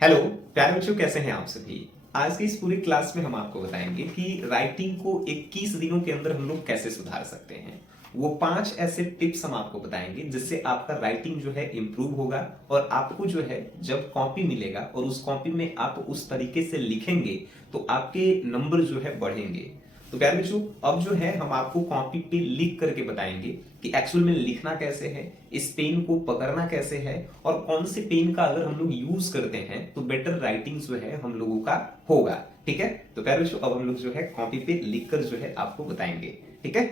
Hello प्यारे बच्चों, कैसे हैं आप सभी। आज की इस पूरी क्लास में हम आपको बताएंगे कि राइटिंग को 21 दिनों के अंदर हम लोग कैसे सुधार सकते हैं। वो 5 ऐसे टिप्स हम आपको बताएंगे जिससे आपका राइटिंग जो है इंप्रूव होगा और आपको जो है जब कॉपी मिलेगा और उस कॉपी में आप उस तरीके से लिखेंगे तो आपके नंबर जो है बढ़ेंगे। तो प्यारे बच्चों, अब जो है हम आपको कॉपी पे लिख करके बताएंगे कि एक्चुअल में लिखना कैसे है, इस पेन को पकड़ना कैसे है और कौन से पेन का अगर हम लोग यूज करते हैं तो बेटर राइटिंग जो है हम लोगों का होगा। ठीक है, तो प्यारे बच्चों अब हम लोग जो है कॉपी पे लिखकर जो है आपको बताएंगे। ठीक है,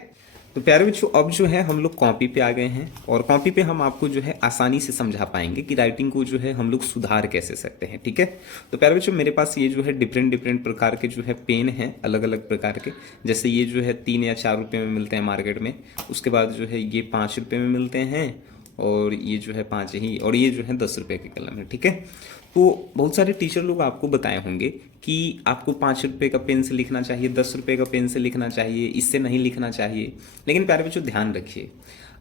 तो प्यारे बच्चों अब जो है हम लोग कॉपी पे आ गए हैं और कॉपी पे हम आपको जो है आसानी से समझा पाएंगे कि राइटिंग को जो है हम लोग सुधार कैसे सकते हैं। ठीक है, तो प्यारे बच्चों मेरे पास ये जो है डिफरेंट डिफरेंट प्रकार के जो है पेन हैं, अलग अलग प्रकार के। जैसे ये जो है 3 या 4 रुपये में मिलते हैं मार्केट में, उसके बाद जो है ये 5 रुपये में मिलते हैं और ये जो है 5 ही, और ये जो है 10 रुपये के कलम है। ठीक है, तो बहुत सारे टीचर लोग आपको बताए होंगे कि आपको 5 रुपये का पेन से लिखना चाहिए, 10 रुपये का पेन से लिखना चाहिए, इससे नहीं लिखना चाहिए। लेकिन प्यारे बच्चों ध्यान रखिए,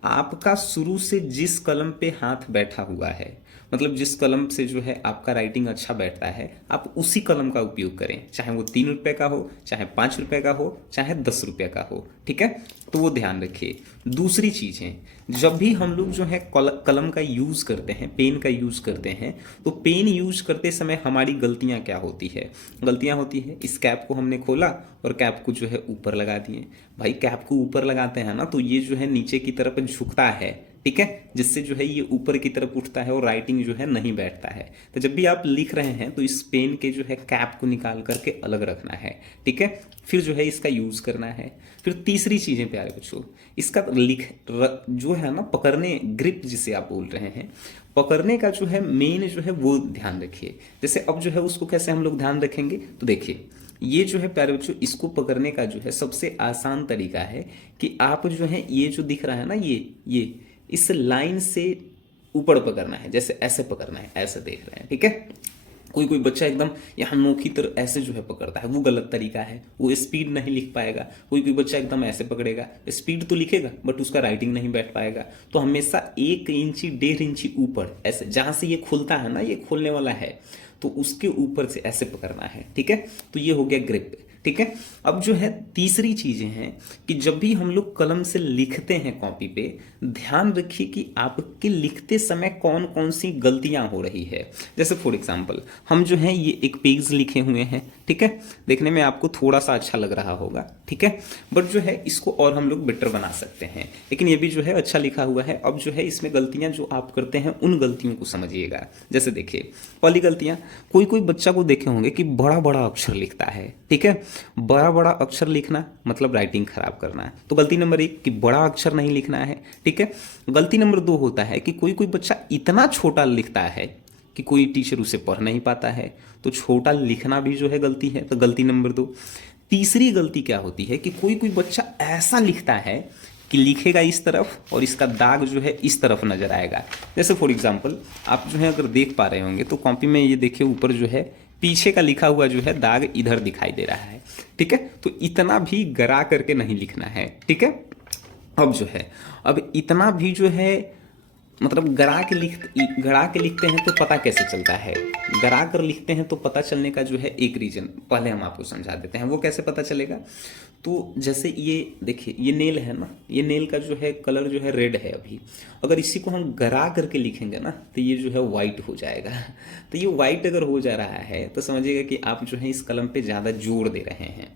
आपका शुरू से जिस कलम पे हाथ बैठा हुआ है, मतलब जिस कलम से जो है आपका राइटिंग अच्छा बैठता है, आप उसी कलम का उपयोग करें, चाहे वो 3 रुपये का हो, चाहे 5 रुपये का हो, चाहे 10 रुपये का हो। ठीक है, तो वो ध्यान रखिए। दूसरी चीज़ है, जब भी हम लोग जो है कलम का यूज़ करते हैं, पेन का यूज़ करते हैं, तो पेन यूज करते समय हमारी गलतियां क्या होती है। गलतियां होती है, इस कैप को हमने खोला और कैप को जो है ऊपर लगा दिए। भाई कैप को ऊपर लगाते हैं ना तो ये जो है नीचे की तरफ झुकता है। ठीक है, जिससे जो है ये ऊपर की तरफ उठता है और राइटिंग जो है नहीं बैठता है। तो जब भी आप लिख रहे हैं तो इस पेन के जो है कैप को निकाल करके अलग रखना है। ठीक है, फिर जो है इसका यूज करना है। फिर तीसरी चीजें प्यारे बच्चों, इसका जो है ना पकड़ने, ग्रिप जिसे आप बोल रहे हैं, पकड़ने का जो है मेन जो है वो ध्यान रखिए। जैसे अब जो है उसको कैसे हम लोग ध्यान रखेंगे, तो देखिए ये जो है प्यारे बच्चों, इसको पकड़ने का जो है सबसे आसान तरीका है कि आप जो है ये जो दिख रहा है ना, ये इस लाइन से ऊपर पकड़ना है। जैसे ऐसे पकड़ना है, ऐसे देख रहे हैं। ठीक है, कोई कोई बच्चा एकदम यहाँ नोक की तरह ऐसे जो है पकड़ता है, वो गलत तरीका है, वो स्पीड नहीं लिख पाएगा। कोई कोई बच्चा एकदम ऐसे पकड़ेगा, स्पीड तो लिखेगा बट उसका राइटिंग नहीं बैठ पाएगा। तो हमेशा 1 इंची 1.5 इंची ऊपर, ऐसे जहाँ से ये खुलता है ना, ये खोलने वाला है, तो उसके ऊपर से ऐसे पकड़ना है। ठीक है, तो ये हो गया ग्रिप। ठीक है, अब जो है तीसरी चीजें हैं कि जब भी हम लोग कलम से लिखते हैं कॉपी पे, ध्यान रखिए कि आपके लिखते समय कौन कौन सी गलतियां हो रही है। जैसे फॉर एग्जांपल हम जो है ये एक पेज लिखे हुए हैं। ठीक है, देखने में आपको थोड़ा सा अच्छा लग रहा होगा। ठीक है, बट जो है इसको और हम लोग बेटर बना सकते हैं, लेकिन ये भी जो है अच्छा लिखा हुआ है। अब जो है इसमें गलतियां जो आप करते हैं उन गलतियों को समझिएगा। जैसे देखिए पहली गलतियां, कोई कोई बच्चा को देखे होंगे कि बड़ा बड़ा अक्षर लिखता है। ठीक है, बड़ा बड़ा अक्षर लिखना मतलब राइटिंग खराब करना है। तो गलती नंबर 1 कि बड़ा अक्षर नहीं लिखना है। ठीक है, गलती नंबर 2 होता है कि कोई कोई बच्चा इतना छोटा लिखता है कि कोई टीचर उसे पढ़ नहीं पाता है, तो छोटा लिखना भी जो है गलती है, तो गलती नंबर 2। तीसरी गलती क्या होती है कि कोई कोई बच्चा ऐसा लिखता है कि लिखेगा इस तरफ और इसका दाग जो है इस तरफ नजर आएगा। जैसे फॉर एग्जांपल आप जो है अगर देख पा रहे होंगे तो कॉपी में ये देखिए ऊपर जो है पीछे का लिखा हुआ जो है दाग इधर दिखाई दे रहा है। ठीक है, तो इतना भी गरा करके नहीं लिखना है। ठीक है, अब जो है, अब इतना भी जो है मतलब गड़ा के लिखते हैं तो पता कैसे चलता है। गड़ा कर लिखते हैं तो पता चलने का जो है एक रीजन पहले हम आपको समझा देते हैं। वो कैसे पता चलेगा, तो जैसे ये देखिए ये नेल है ना, ये नेल का जो है कलर जो है रेड है अभी। अगर इसी को हम गरा करके लिखेंगे ना तो ये जो है वाइट हो जाएगा। तो ये वाइट अगर हो जा रहा है तो समझिएगा कि आप जो है इस कलम पे ज़्यादा जोर दे रहे हैं।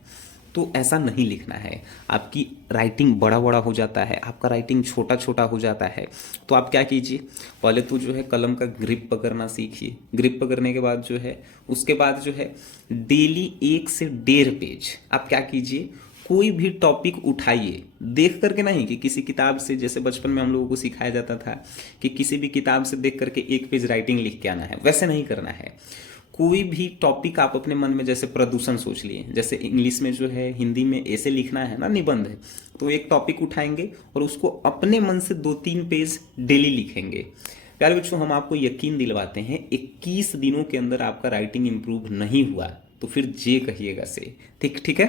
तो ऐसा नहीं लिखना है। आपकी राइटिंग बड़ा बड़ा हो जाता है, आपका राइटिंग छोटा छोटा हो जाता है। तो आप क्या कीजिए, पहले तो जो है कलम का ग्रिप पकड़ना सीखिए। ग्रिप पकड़ने के बाद जो है उसके बाद जो है डेली 1 से 1.5 पेज आप क्या कीजिए, कोई भी टॉपिक उठाइए, देख करके नहीं कि किसी किताब से, जैसे बचपन में हम लोगों को सिखाया जाता था कि किसी भी किताब से देख करके 1 पेज राइटिंग लिख के आना है, वैसे नहीं करना है। कोई भी टॉपिक आप अपने मन में, जैसे प्रदूषण सोच लिए, जैसे इंग्लिश में जो है, हिंदी में ऐसे लिखना है ना निबंध है, तो एक टॉपिक उठाएंगे और उसको अपने मन से 2-3 पेज डेली लिखेंगे। प्यारे बच्चों हम आपको यकीन दिलवाते हैं 21 दिनों के अंदर आपका राइटिंग इंप्रूव नहीं हुआ तो फिर जे कहिएगा से। ठीक ठीक है,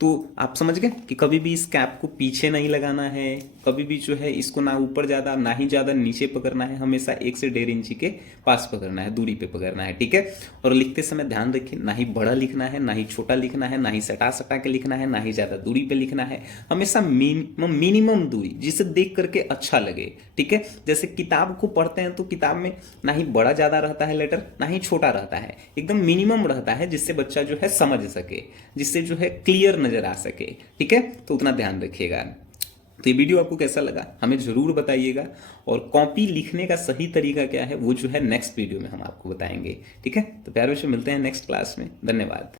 तो आप समझ गए कि कभी भी इस कैप को पीछे नहीं लगाना है, कभी भी जो है इसको ना ऊपर ज़्यादा ना ही ज़्यादा नीचे पकड़ना है, हमेशा 1 से 1.5 इंची के पास पकड़ना है, दूरी पे पकड़ना है, ठीक है। और लिखते समय ध्यान रखिए, ना ही बड़ा लिखना है, ना ही छोटा लिखना है, ना ही सटा सटा के लिखना है, ना ही ज़्यादा दूरी पे लिखना है, हमेशा मिनिमम दूरी जिसे देख करके अच्छा लगे, ठीक है। जैसे किताब को पढ़ते हैं तो किताब में ना ही बड़ा ज़्यादा रहता है लेटर, ना ही छोटा रहता है, एकदम मिनिमम रहता है, जिससे बच्चा जो है समझ सके, जिससे जो है क्लियर नजर आ सके, ठीक है। तो उतना ध्यान रखिएगा। तो ये वीडियो आपको कैसा लगा हमें जरूर बताइएगा, और कॉपी लिखने का सही तरीका क्या है वो जो है नेक्स्ट वीडियो में हम आपको बताएंगे, ठीक है। तो प्यारों से मिलते हैं नेक्स्ट क्लास में, धन्यवाद।